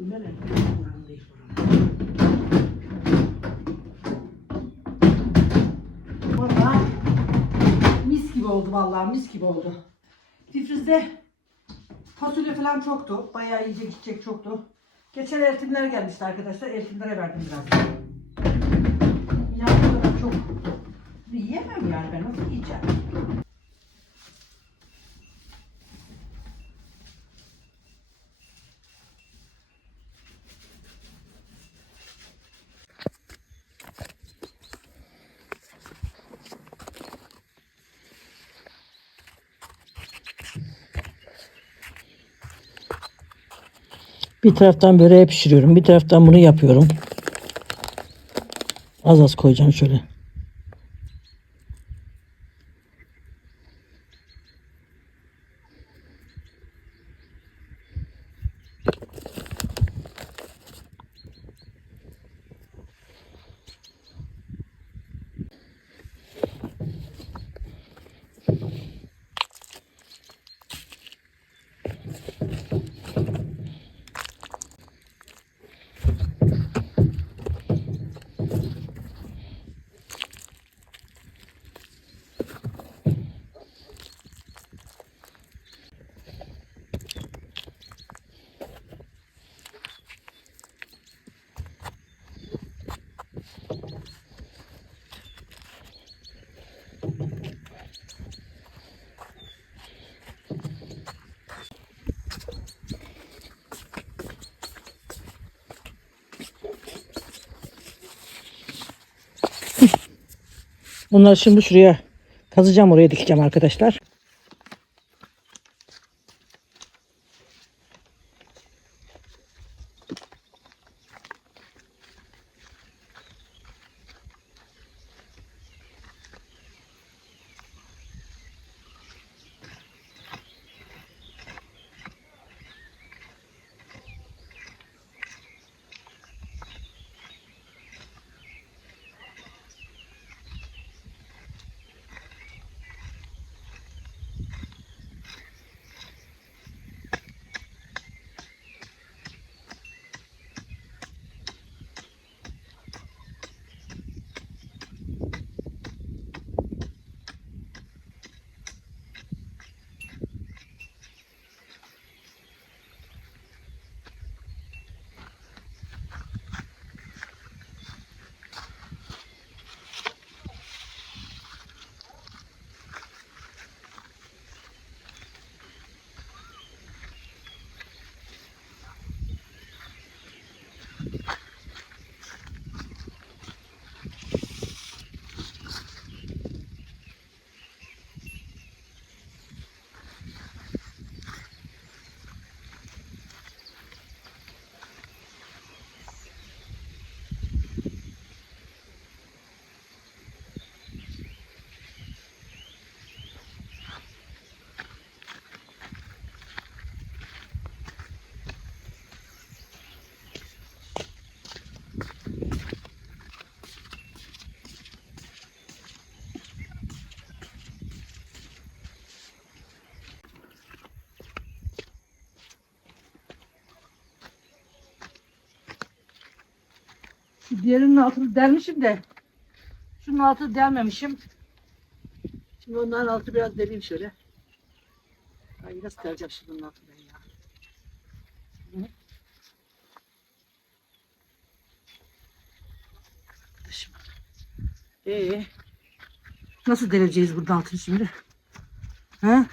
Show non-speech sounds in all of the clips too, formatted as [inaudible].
Valla mis gibi oldu vallahi mis gibi oldu. Difrizde fasulye falan çoktu. Bayağı iyice gidecek çoktu. Geçen eltimler gelmişti arkadaşlar. Eltimlere verdim biraz. Ya bu kadar çok yiyemem yani ben nasıl yiyeceğim? Bir taraftan böreği pişiriyorum. Bir taraftan bunu yapıyorum. Az az koyacağım şöyle. Bunları şimdi şuraya kazacağım oraya dikeceğim arkadaşlar. Şu diğerinin altını delmişim de şunun altını delmemişim. Şimdi onların altı biraz deleyim şöyle. Ay nasıl deleceğim şimdi altını ben ya. Hı. Şimdi. Ee, nasıl deleceğiz bunun altını şimdi? Ha?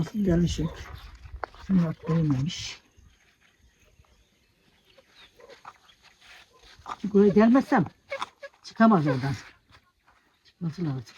Altı değmemiş. Çünkü oraya gelmezsem çıkamaz oradan. Çıkması lazım.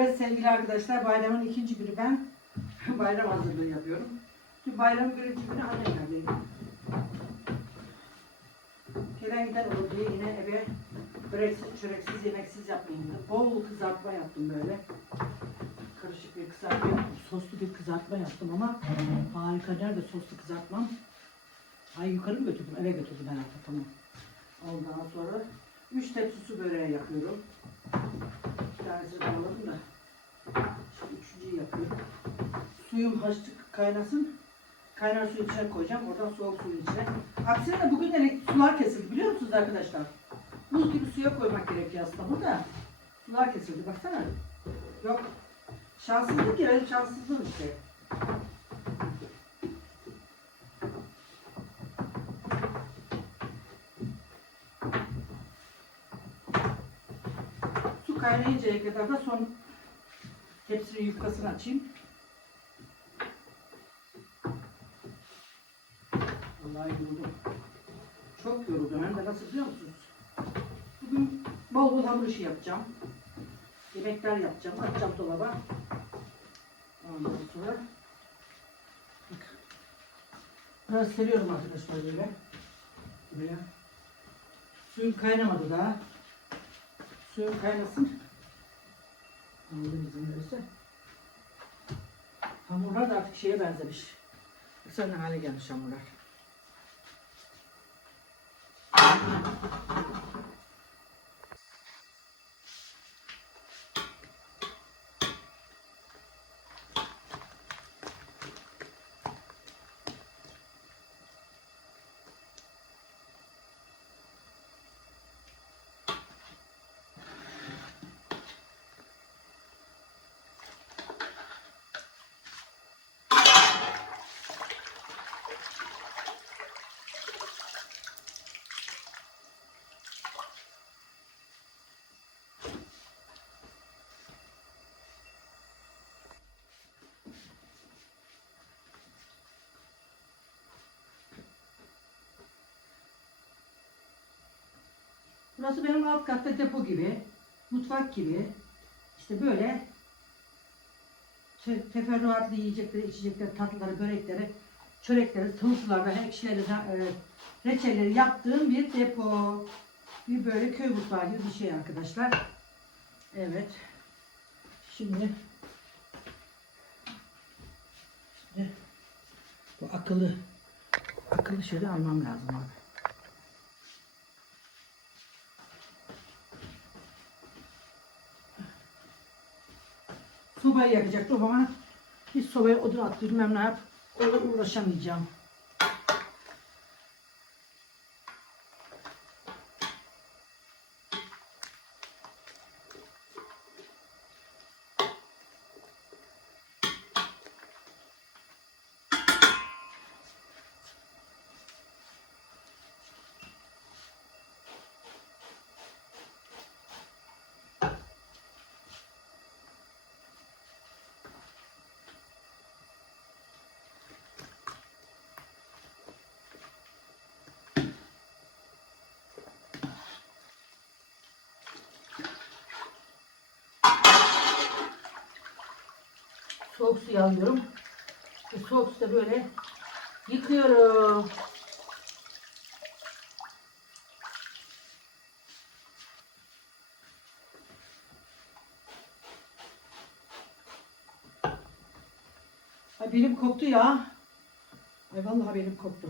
Evet sevgili arkadaşlar bayramın ikinci günü ben [laughs] bayram hazırlığı yapıyorum. Şimdi bayramın birinci günü annemlerdeyim. Gelen giden olur diye yine eve böreksiz, çöreksiz, yemeksiz yapmayayım dedim. Bol kızartma yaptım böyle. Karışık bir kızartma yaptım. Soslu bir kızartma yaptım ama harika nerede soslu kızartmam? Ay yukarı mı götürdüm? Eve götürdüm hatta tamam. Ondan sonra üç tepsi su böreği yapıyorum. Tanesini bağladım da. Üçüncüyü yapıyorum. Suyum haşlık kaynasın. Kaynar suyu içine koyacağım. Oradan soğuk suyun içine. Aksine de bugün elektrik sular kesildi biliyor musunuz arkadaşlar? Buz gibi suya koymak gerekiyor aslında burada. Sular kesildi baksana. Yok. Şanssızlık ya şanssızlık işte. Kaynayıncaya kadar da son tepsinin yufkasını açayım. Vallahi yoruldum. Çok yoruldum. Hem de nasıl biliyor musunuz? Bugün bol bol hamur işi yapacağım. Yemekler yapacağım. Atacağım dolaba. Ondan sonra. Biraz seriyorum arkadaşlar böyle. Buraya. Suyun kaynamadı daha. Suyun kaynasın. Aldım izin verirse. Hamurlar da artık şeye benzemiş. Sen hale gelmiş hamurlar. Burası benim alt katta depo gibi, mutfak gibi. İşte böyle te- teferruatlı yiyecekleri, içecekleri, tatlıları, börekleri, çörekleri, tavukları, her şeyleri, e, reçelleri yaptığım bir depo. Bir böyle köy mutfağı gibi bir şey arkadaşlar. Evet. Şimdi şimdi bu akıllı akıllı şöyle almam lazım abi. Sobayı yakacaktım ama hiç sobaya odun at bilmem ne yap. Orada uğraşamayacağım. Soğuk suyu alıyorum. Ve soğuk suda böyle yıkıyorum. Ay benim koptu ya. Ay vallahi benim koptu.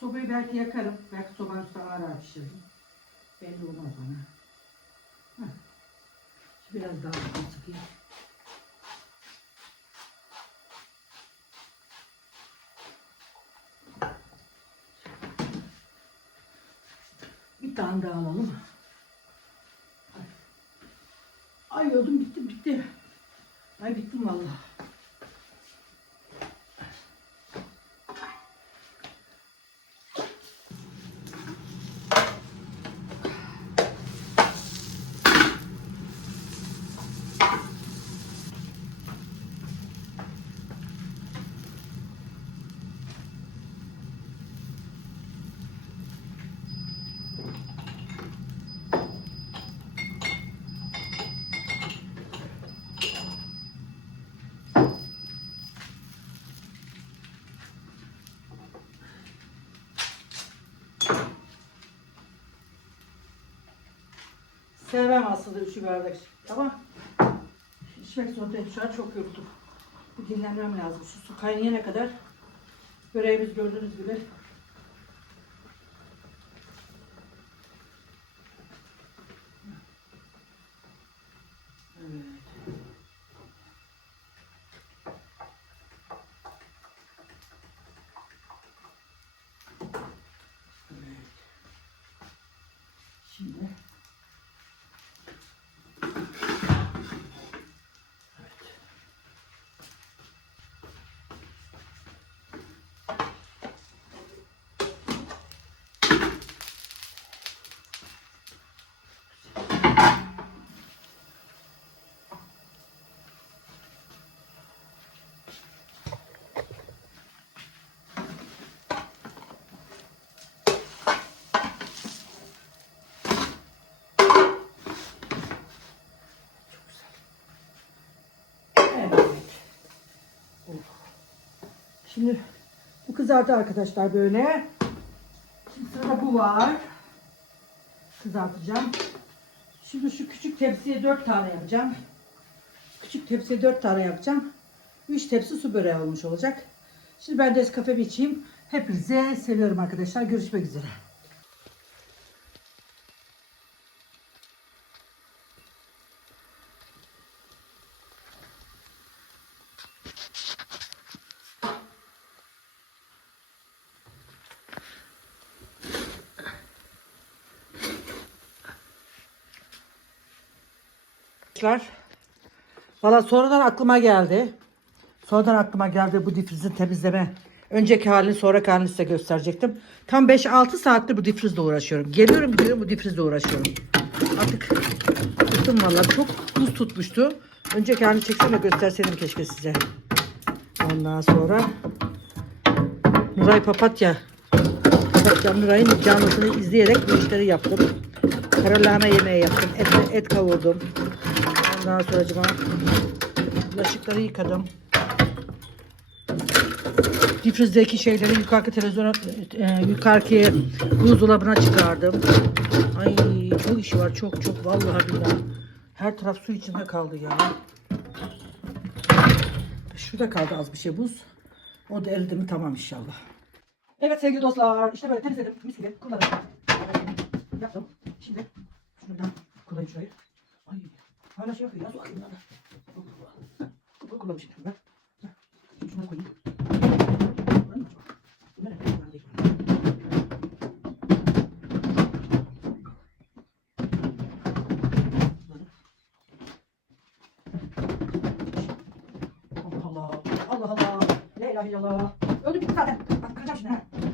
Sobayı belki yakarım. Belki sobanın üstüne ağır ağır pişiririm. Belli olmaz bana. Şimdi Biraz daha sıkayım. Bir tane daha alalım. Ay, yoldum bitti bitti. Ay bittim vallahi. Sevmem aslında üçü bardak ama içmek zorundayım. Şu an çok yoruldum. Bir dinlenmem lazım. Şu su kaynayana kadar böreğimiz gördüğünüz gibi Şimdi bu kızardı arkadaşlar böyle. Şimdi sırada bu var. Kızartacağım. Şimdi şu küçük tepsiye dört tane yapacağım. Küçük tepsiye dört tane yapacağım. Üç tepsi su böreği olmuş olacak. Şimdi ben de kafemi içeyim. Hepinize seviyorum arkadaşlar. Görüşmek üzere. Arkadaşlar. Valla sonradan aklıma geldi. Sonradan aklıma geldi bu difrizin temizleme. Önceki halini sonraki halini size gösterecektim. Tam 5-6 saattir bu difrizle uğraşıyorum. Geliyorum gidiyorum bu difrizle uğraşıyorum. Artık bıktım valla. Çok buz tutmuştu. Önceki halini çeksem de gösterseydim keşke size. Ondan sonra Nuray Papatya Papatya Nuray'ın canlısını izleyerek bu işleri yaptım. Karalahana yemeği yaptım. Et, et kavurdum. Ondan sonra acaba bulaşıkları yıkadım. Difrizdeki şeyleri yukarı televizyona, e, yukarıki buzdolabına çıkardım. Ay çok iş var çok çok vallahi billahi. Her taraf su içinde kaldı ya. Şurada kaldı az bir şey buz. O da eridi mi tamam inşallah. Evet sevgili dostlar işte böyle temizledim mis gibi kullandım. Yaptım. Şimdi şuradan kullanayım şurayı. Hala şey yapıyor ya su akıyor. Bunu kullanayım şimdi ben. Heh, Şuna koyayım. Allah Allah. La ilahe illallah. Öldüm gitti zaten. Bak kıracağım şimdi ha.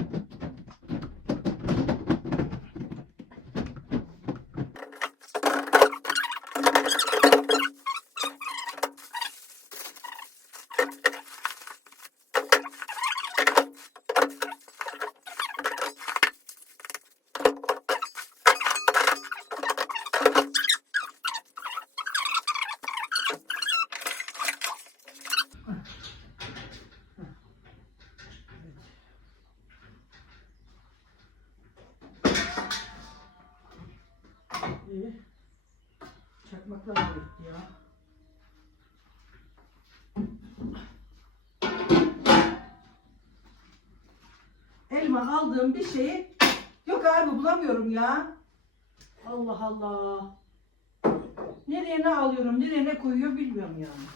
İyi. Çakmaklar da gitti ya. Elma aldığım bir şeyi yok abi bulamıyorum ya. Allah Allah. Nereye ne alıyorum, nereye ne koyuyor bilmiyorum yani.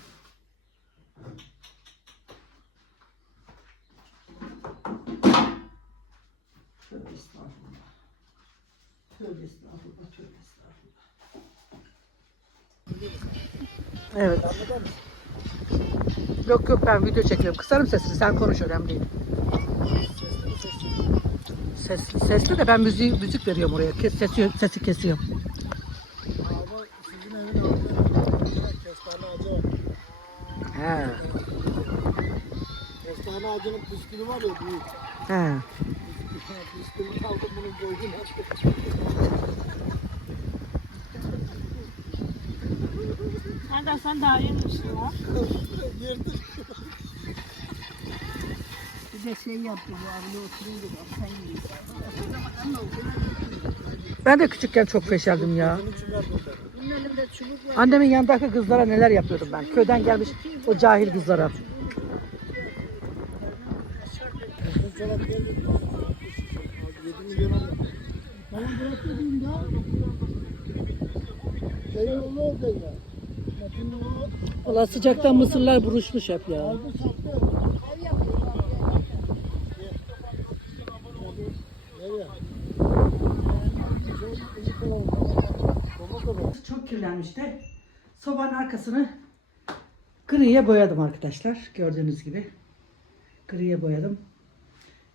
Tövbe estağfurullah. Tövbe estağfurullah, tövbe Evet. Yok yok ben video çekiyorum. Kısarım sesini sen konuş önemli değil. Sesli, sesli de ben müziği, müzik veriyorum oraya. Kes, sesi, sesi kesiyorum. Ama sizin evin altında kestane ağacı var. He. Kestane ağacının püskülü var ya büyük. He. Püskülü aldım bunun boyunu sen daha yemişsin ya. Yırtık. Bir de şey yaptı bu abla oturunca bak sen yiyorsun. Ben de küçükken çok feşeldim ya. Annemin yanındaki kızlara neler yapıyordum ben. Köyden gelmiş o cahil kızlara. Kızıl çorap geldi. 7 milyon aldı. Tamam bıraktım ya. Şey oldu orada ya. Valla sıcaktan mısırlar buruşmuş hep ya. Çok kirlenmişti. Sobanın arkasını griye boyadım arkadaşlar. Gördüğünüz gibi. Griye boyadım.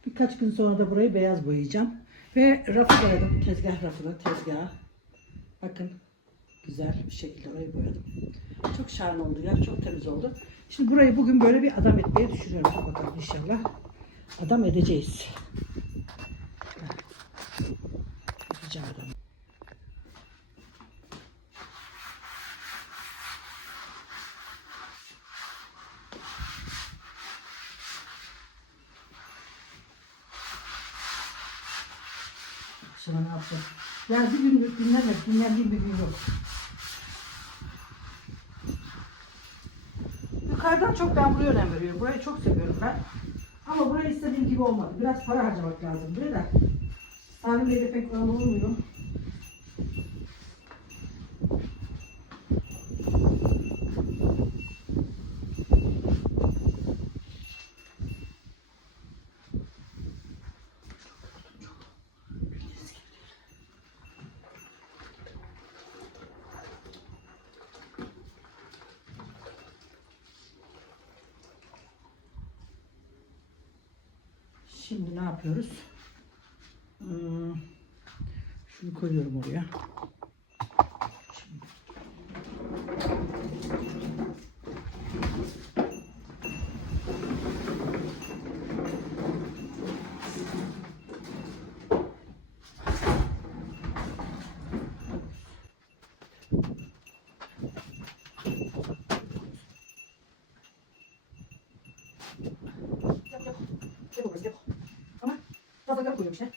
Birkaç gün sonra da burayı beyaz boyayacağım. Ve rafı boyadım. Tezgah rafını, tezgahı. Bakın. Güzel bir şekilde orayı boyadım. Çok şahane oldu ya. Çok temiz oldu. Şimdi burayı bugün böyle bir adam etmeyi düşünüyorum. Hadi bakalım inşallah. Adam edeceğiz. Yapacağım adam. Ne yapacağım? Ya bir gün dinlenmek, dinlendiğim bir gün yok. Yukarıdan çok ben buraya önem veriyorum. Burayı çok seviyorum ben. Ama burayı istediğim gibi olmadı. Biraz para harcamak lazım buraya da. Salim Bey'de pek öyle olmuyor. Şimdi ne yapıyoruz? Hmm, Şunu koyuyorum oraya. 不用钱。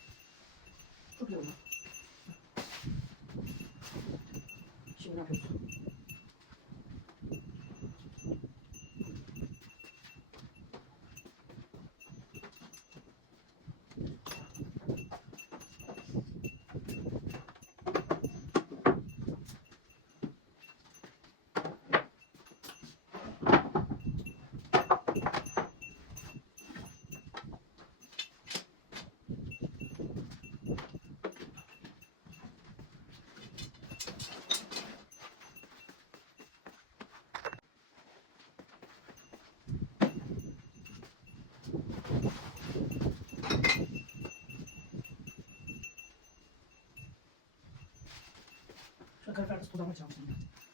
Aadhaar card కూడా వచ్చి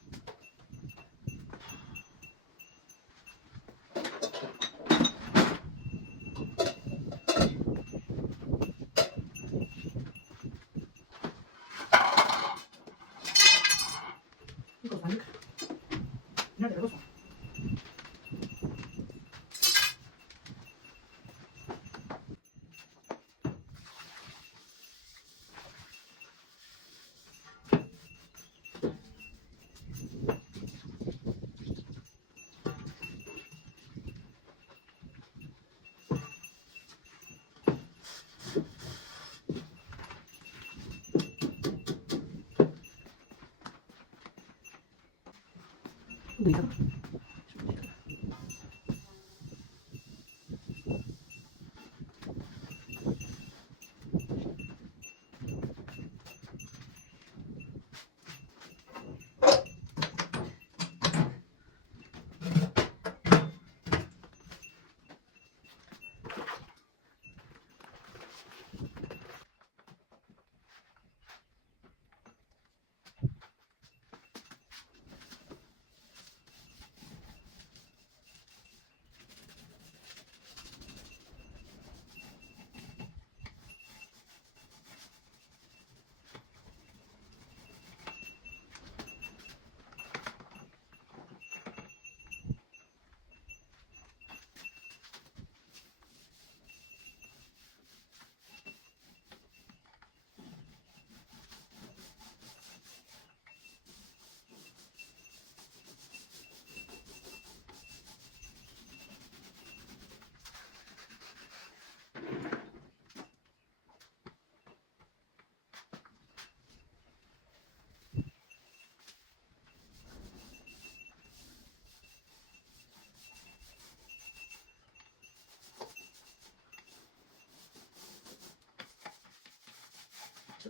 Bu da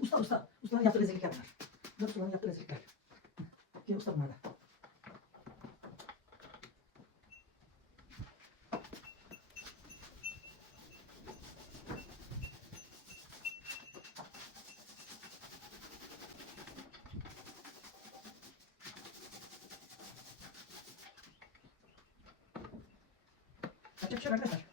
Usta usta. Ustanın yaptığı rezillikler var. Bunlar ustanın yaptığı rezillikler. Gel usta bunlar da. Yapacak bir şey arkadaşlar.